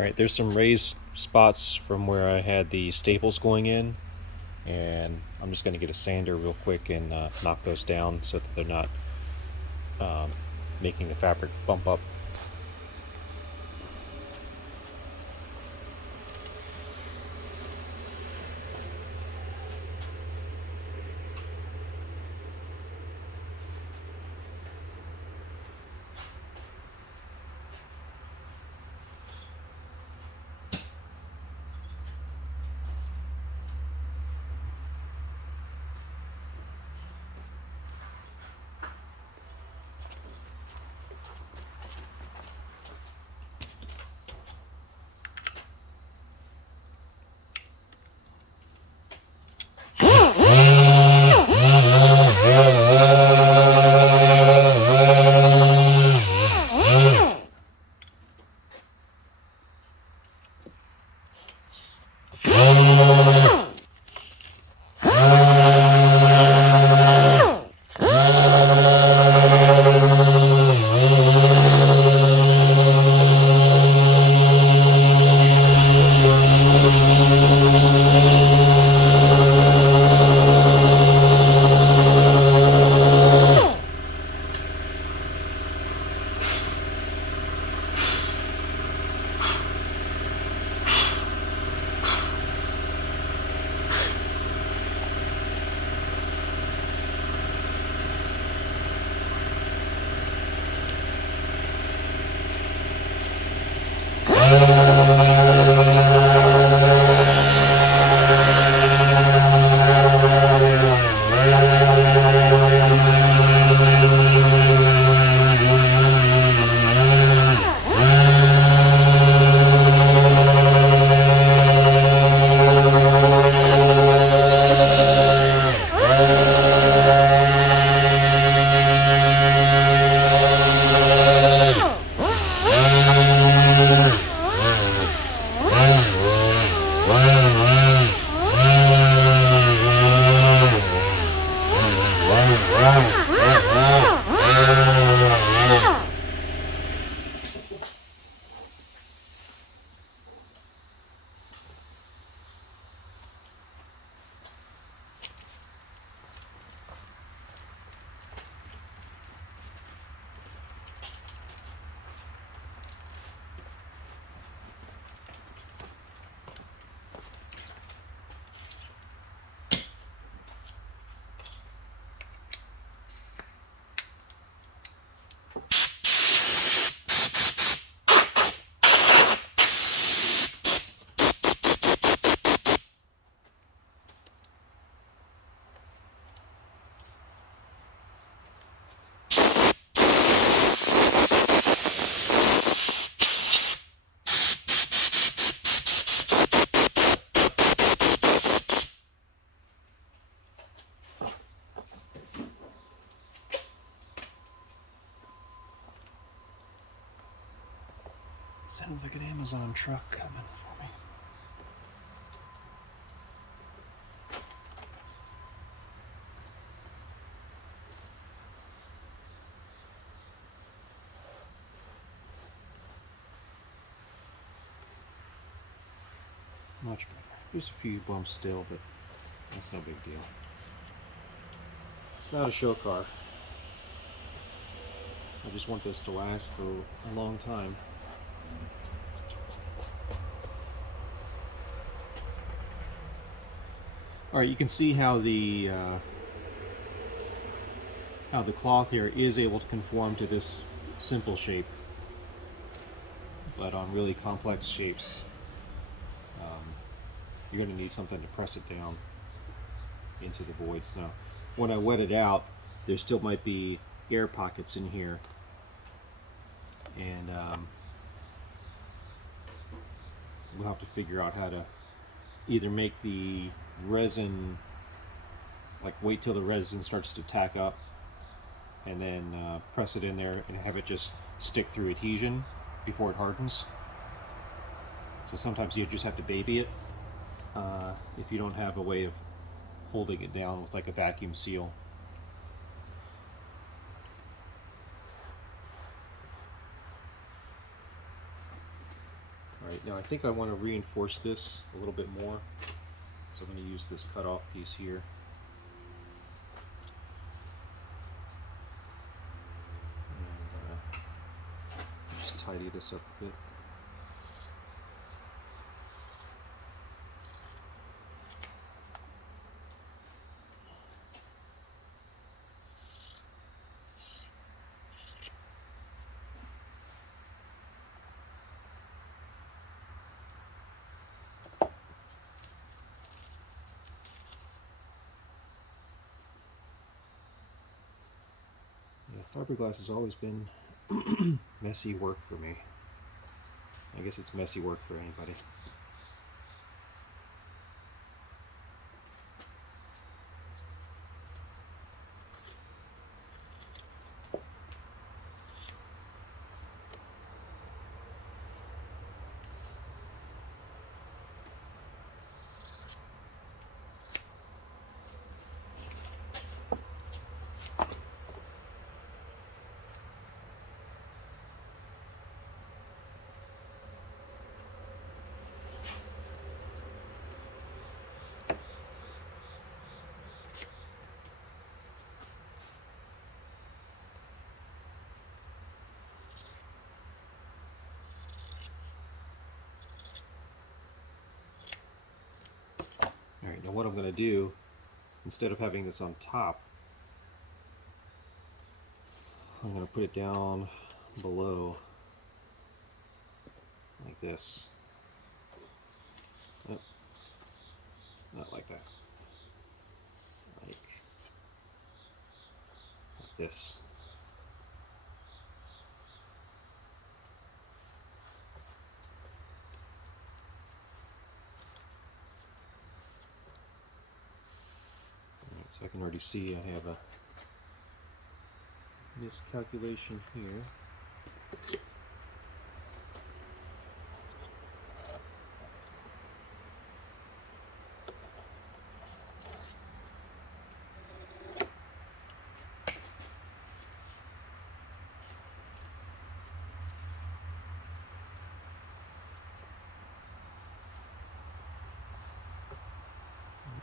Alright, there's some raised spots from where I had the staples going in, and I'm just going to get a sander real quick and knock those down so that they're not making the fabric bump up. Sounds like an Amazon truck coming for me. Much better. There's a few bumps still, but that's no big deal. It's not a show car. I just want this to last for a long time. Alright, you can see how the cloth here is able to conform to this simple shape, but on really complex shapes you're going to need something to press it down into the voids. Now, when I wet it out, there still might be air pockets in here, and we'll have to figure out how to either make the resin, like wait till the resin starts to tack up and then press it in there and have it just stick through adhesion before it hardens. So sometimes you just have to baby it if you don't have a way of holding it down with like a vacuum seal. Alright, now I think I want to reinforce this a little bit more, so I'm going to use this cutoff piece here. And just tidy this up a bit. Fiberglass has always been messy work for me. I guess it's messy work for anybody. Alright, now what I'm going to do, instead of having this on top, I'm going to put it down below, like this. Oh, not like that. Like this. So I can already see I have a miscalculation here.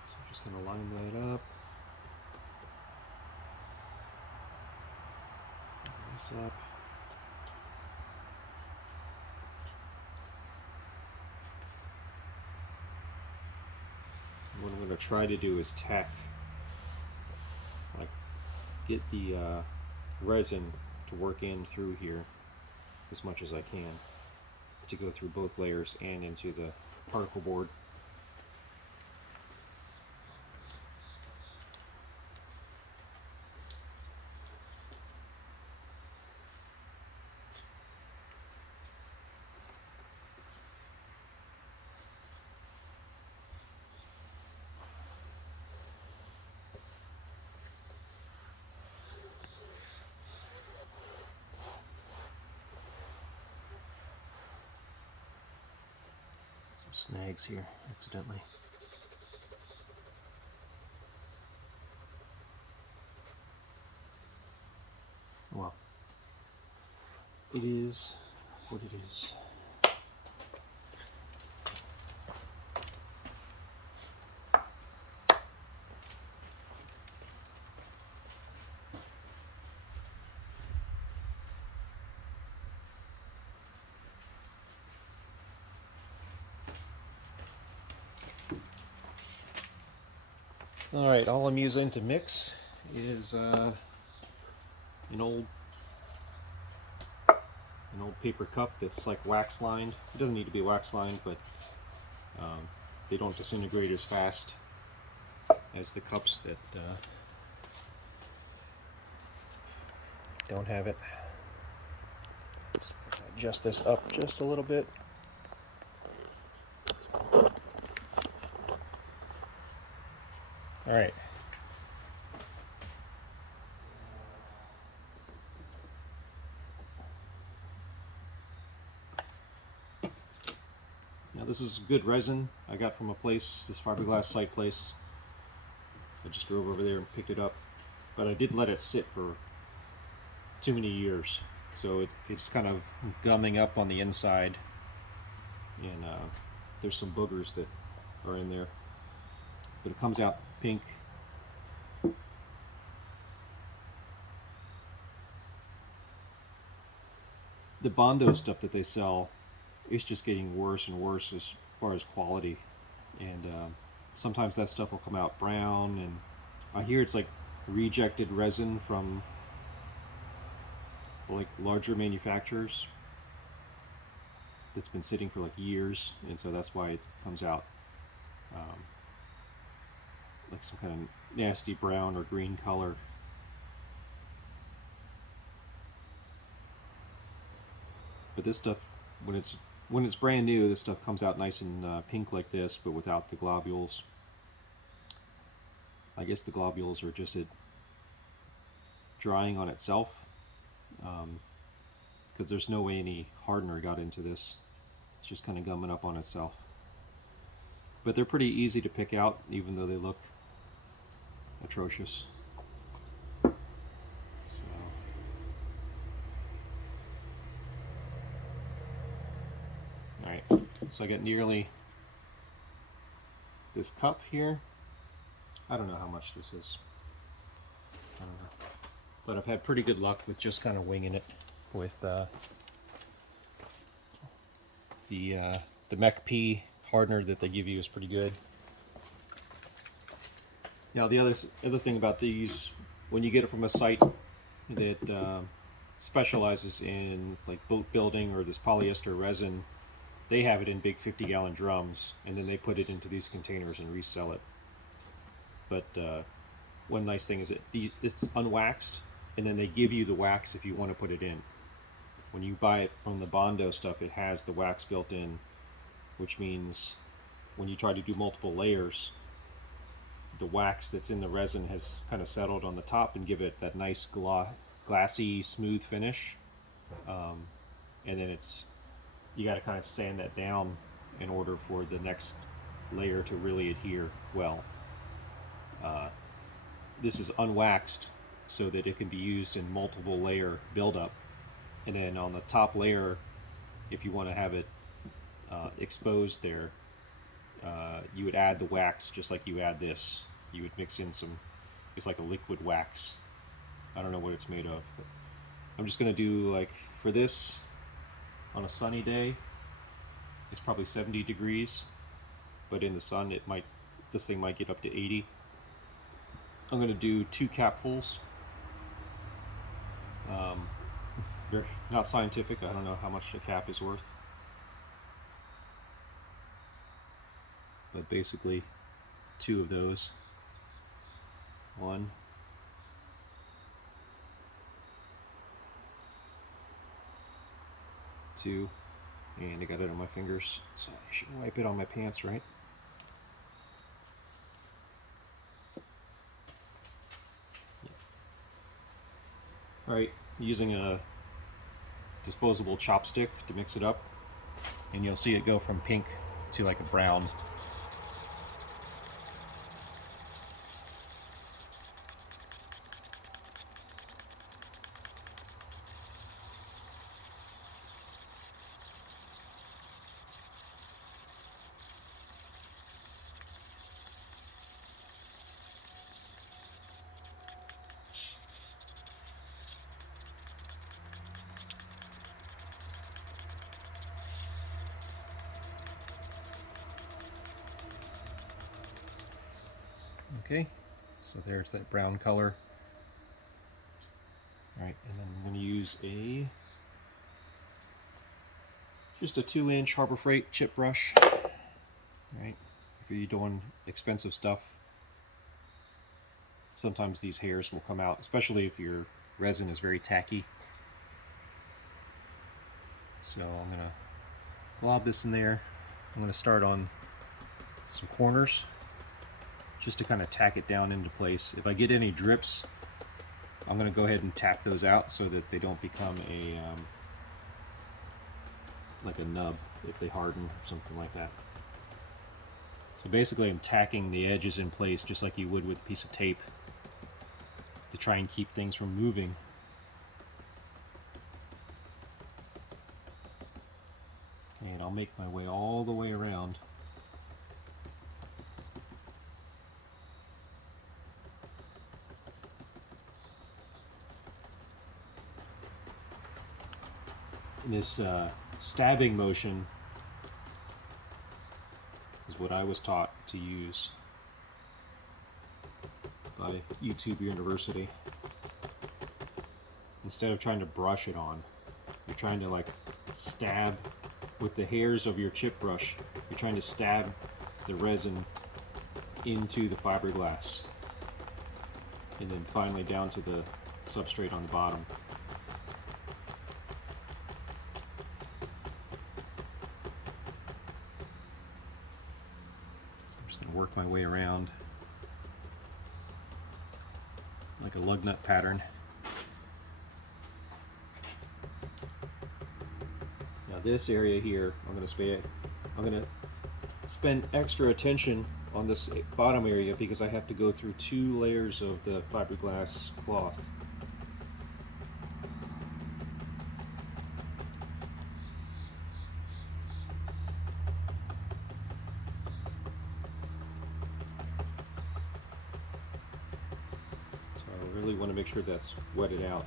So I'm just going to line that up. Up. What I'm going to try to do is tack, like get the resin to work in through here as much as I can, to go through both layers and into the particle board. Snags here accidentally. Well, it is what it is. Alright, all I'm using to mix is an old paper cup that's like wax lined. It doesn't need to be wax lined, but they don't disintegrate as fast as the cups that don't have it. Just adjust this up just a little bit. All right. Now this is good resin I got from a place, this fiberglass site place. I just drove over there and picked it up, but I did let it sit for too many years, so it's kind of gumming up on the inside. and there's some boogers that are in there, but it comes out pink. The Bondo stuff that they sell is just getting worse and worse as far as quality, and sometimes that stuff will come out brown, and I hear it's like rejected resin from like larger manufacturers that's been sitting for like years, and so that's why it comes out like some kind of nasty brown or green color. But this stuff, when it's brand new, this stuff comes out nice and pink like this, but without the globules. I guess the globules are just it drying on itself, because there's no way any hardener got into this. It's just kind of gumming up on itself. But they're pretty easy to pick out, even though they look atrocious. So, alright, so I got nearly this cup here. I don't know how much this is. I don't know. But I've had pretty good luck with just kind of winging it with the Mech P hardener that they give you is pretty good. Now the other thing about these, when you get it from a site that specializes in like boat building or this polyester resin, they have it in big 50-gallon drums, and then they put it into these containers and resell it. But one nice thing is that it's unwaxed, and then they give you the wax if you want to put it in. When you buy it from the Bondo stuff, it has the wax built in, which means when you try to do multiple layers, the wax that's in the resin has kind of settled on the top and give it that nice glassy, smooth finish. And then you got to kind of sand that down in order for the next layer to really adhere well. This is unwaxed so that it can be used in multiple layer buildup, and then on the top layer, if you want to have it exposed there, you would add the wax just like you add this. You would mix in it's like a liquid wax. I don't know what it's made of, but I'm just going to do, like, for this, on a sunny day, it's probably 70 degrees, but in the sun this thing might get up to 80. I'm going to do 2 capfuls. They're not scientific. I don't know how much a cap is worth, but basically 2 of those. 1, 2, and I got it on my fingers, so I should wipe it on my pants, right? Alright, using a disposable chopstick to mix it up, and you'll see it go from pink to like a brown. Okay, so there's that brown color. Alright, and then I'm going to use just a 2-inch Harbor Freight chip brush. Right, if you're doing expensive stuff, sometimes these hairs will come out, especially if your resin is very tacky. So I'm going to glob this in there. I'm going to start on some corners, just to kind of tack it down into place. If I get any drips, I'm going to go ahead and tack those out so that they don't become like a nub if they harden or something like that. So basically I'm tacking the edges in place just like you would with a piece of tape to try and keep things from moving. And I'll make my way all the way around. And this stabbing motion is what I was taught to use by YouTube University. Instead of trying to brush it on, you're trying to like stab with the hairs of your chip brush. You're trying to stab the resin into the fiberglass, and then finally down to the substrate on the bottom. So I'm just going to work my way around like a lug nut pattern. Now this area here, I'm going to spend extra attention on this bottom area because I have to go through 2 layers of the fiberglass cloth. So I really want to make sure that's wetted out.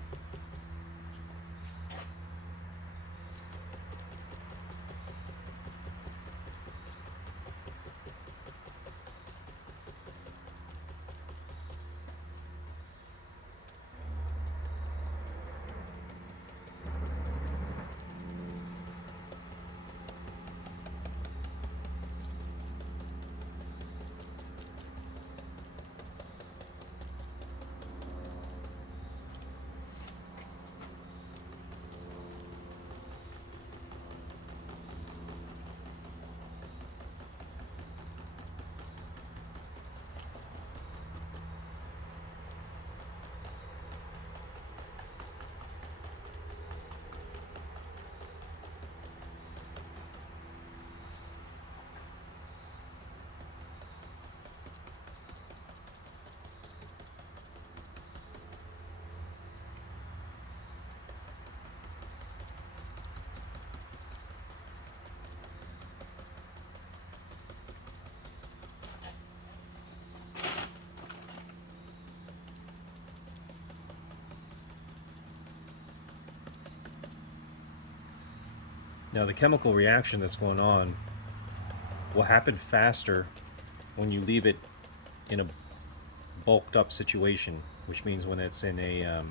Now the chemical reaction that's going on will happen faster when you leave it in a bulked up situation, which means when it's in a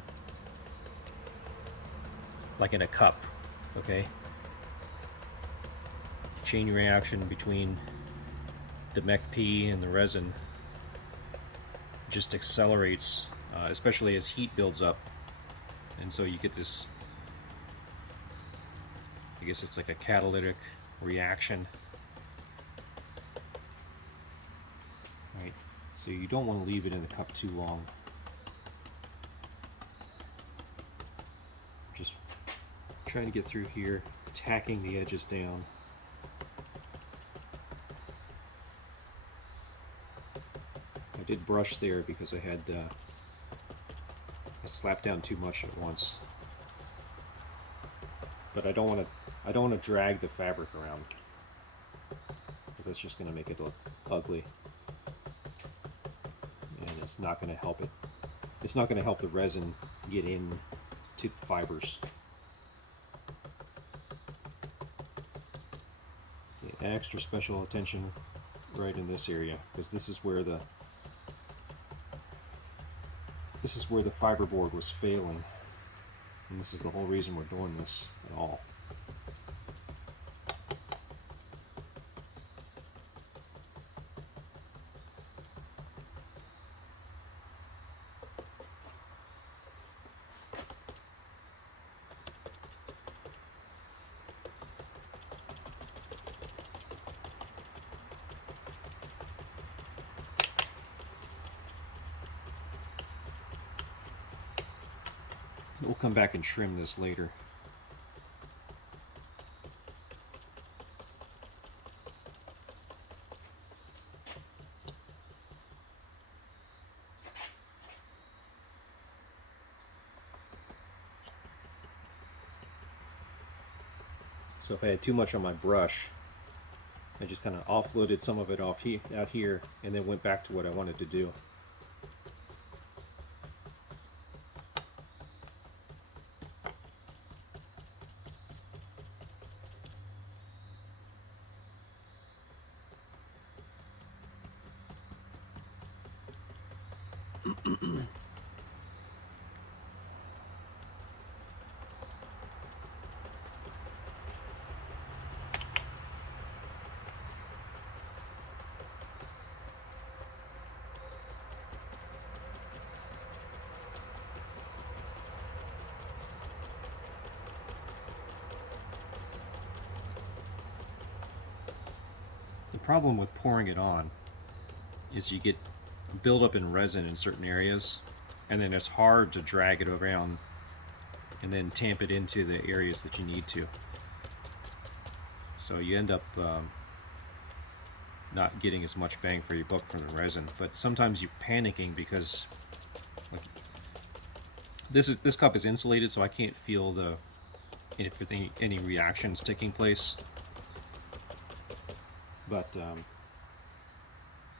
like in a cup, okay? Chain reaction between the MECP and the resin just accelerates, especially as heat builds up, and so you get this, I guess it's like a catalytic reaction, right? So you don't want to leave it in the cup too long. Just trying to get through here, tacking the edges down. I did brush there because I had I slapped down too much at once, but I don't want to drag the fabric around because that's just going to make it look ugly, and it's not going to help it. It's not going to help the resin get in to the fibers. Okay, extra special attention right in this area because this is where the fiberboard was failing, and this is the whole reason we're doing this at all. We'll come back and trim this later. So if I had too much on my brush, I just kind of offloaded some of it off out here, and then went back to what I wanted to do. The problem with pouring it on is you get buildup in resin in certain areas, and then it's hard to drag it around and then tamp it into the areas that you need to. So you end up not getting as much bang for your buck from the resin. But sometimes you're panicking because, like, this cup is insulated, so I can't feel if any reactions taking place. But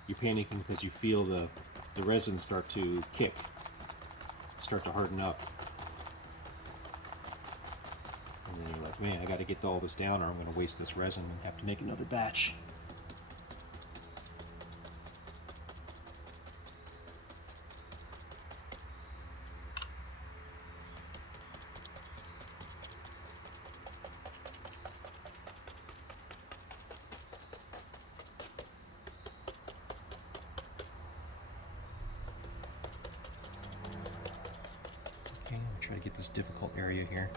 you're panicking because you feel the resin start to kick, start to harden up. And then you're like, man, I got to get all this down or I'm going to waste this resin and have to make another batch. Okay, I'm going to try to get this difficult area here.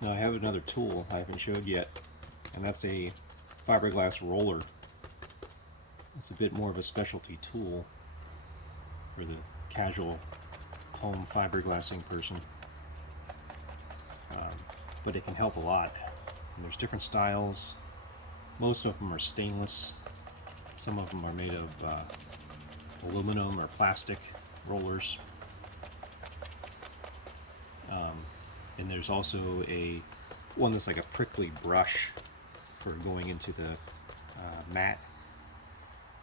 Now I have another tool I haven't showed yet, and that's a fiberglass roller. It's a bit more of a specialty tool for the casual home fiberglassing person, but it can help a lot. And there's different styles. Most of them are stainless. Some of them are made of aluminum or plastic rollers. And there's also one that's like a prickly brush for going into the mat,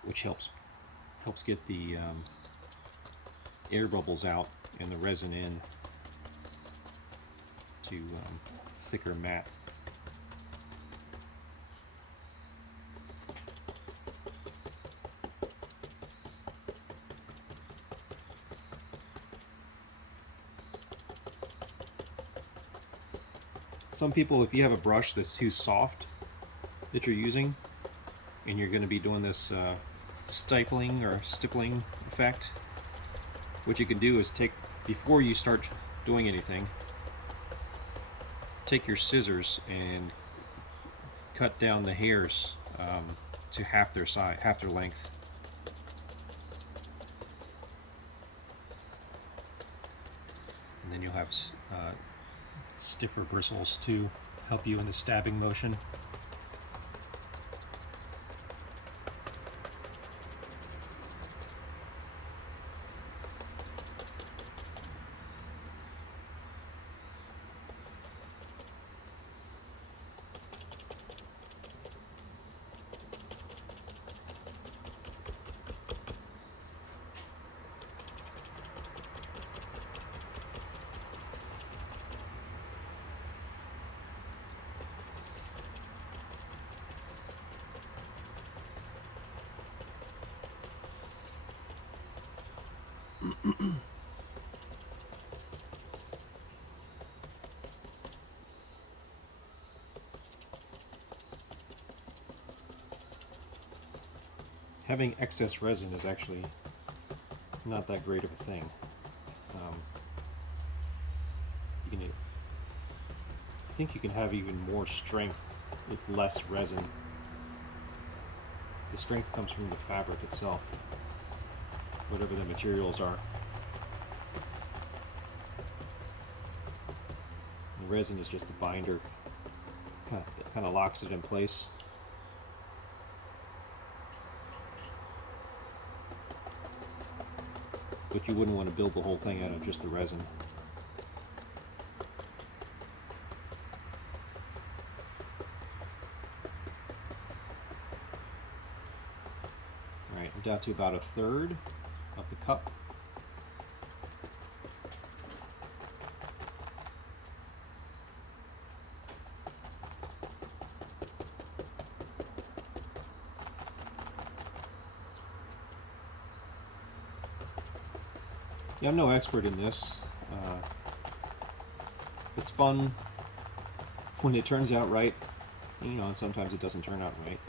which helps get the air bubbles out and the resin in to thicker mat. Some people, if you have a brush that's too soft that you're using, and you're going to be doing this stipling or stippling effect, what you can do is before you start doing anything, take your scissors and cut down the hairs to half their size, half their length. And then you'll have stiffer bristles to help you in the stabbing motion. Having excess resin is actually not that great of a thing. I think you can have even more strength with less resin. The strength comes from the fabric itself. whatever the materials are. The resin is just the binder, kind of locks it in place. But you wouldn't want to build the whole thing out of just the resin. Alright, I'm down to about 1/3 of the cup. Yeah, I'm no expert in this. It's fun when it turns out right, you know, and sometimes it doesn't turn out right.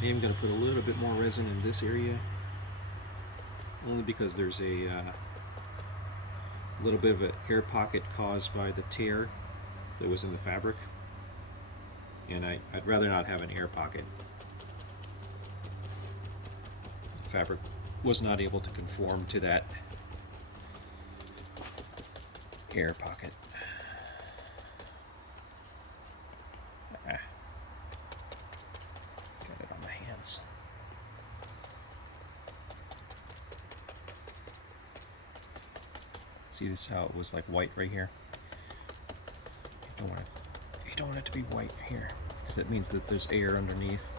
I am going to put a little bit more resin in this area, only because there's a little bit of an air pocket caused by the tear that was in the fabric, and I'd rather not have an air pocket. The fabric was not able to conform to that air pocket. See this how it was like white right here? You don't want it to be white here, because that means that there's air underneath.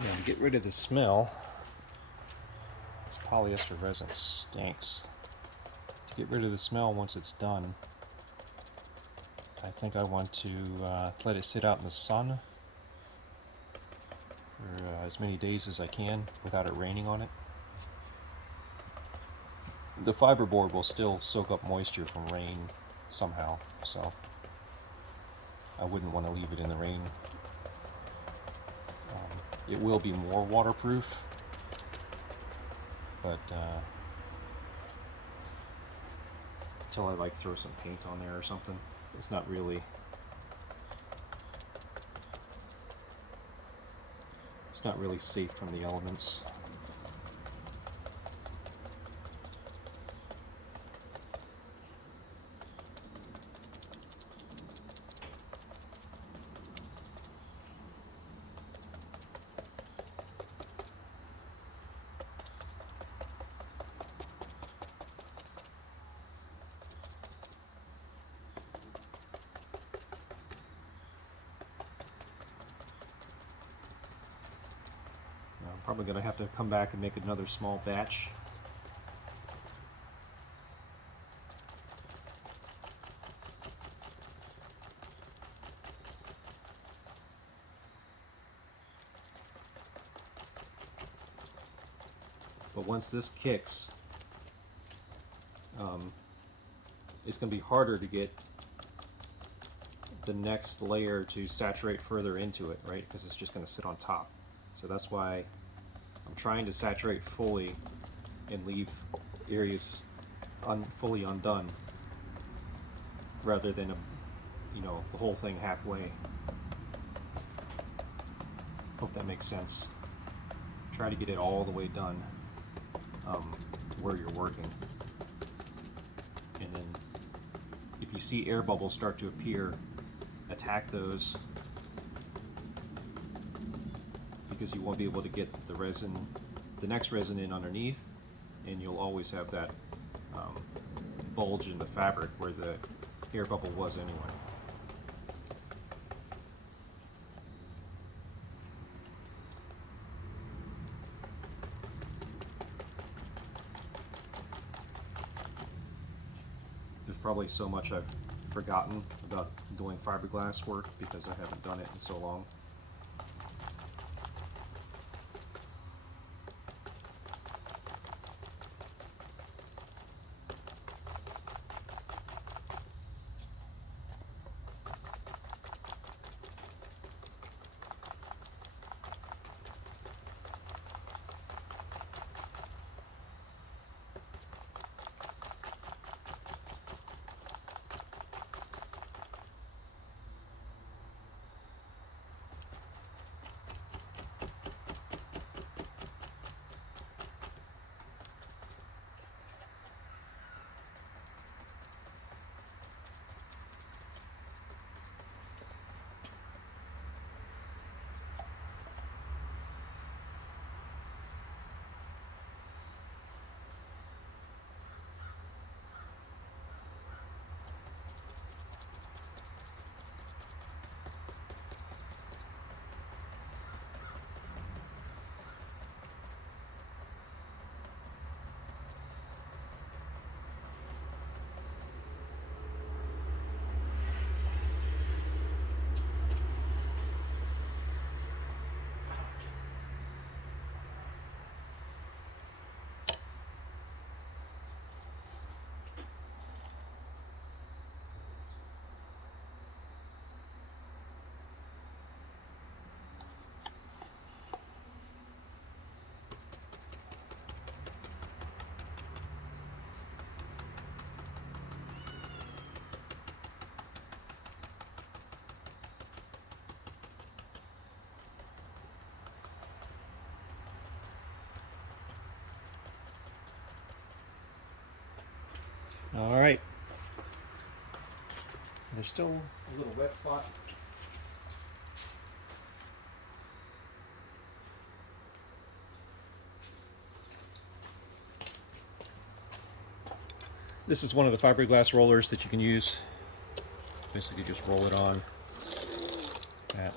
Now to get rid of the smell, this polyester resin stinks. To get rid of the smell once it's done, I think I want to let it sit out in the sun for as many days as I can without it raining on it. The fiberboard will still soak up moisture from rain somehow, so I wouldn't want to leave it in the rain. It will be more waterproof, but until I like throw some paint on there or something, it's not really safe from the elements. Probably going to have to come back and make another small batch. But once this kicks, it's going to be harder to get the next layer to saturate further into it, right? Because it's just going to sit on top. So that's why I'm trying to saturate fully and leave areas fully undone, rather than the whole thing halfway. Hope that makes sense. Try to get it all the way done where you're working. And then if you see air bubbles start to appear, attack those, because you won't be able to get the next resin in underneath, and you'll always have that bulge in the fabric where the air bubble was anyway. There's probably so much I've forgotten about doing fiberglass work because I haven't done it in so long. All right. There's still a little wet spot. This is one of the fiberglass rollers that you can use. Basically just roll it on that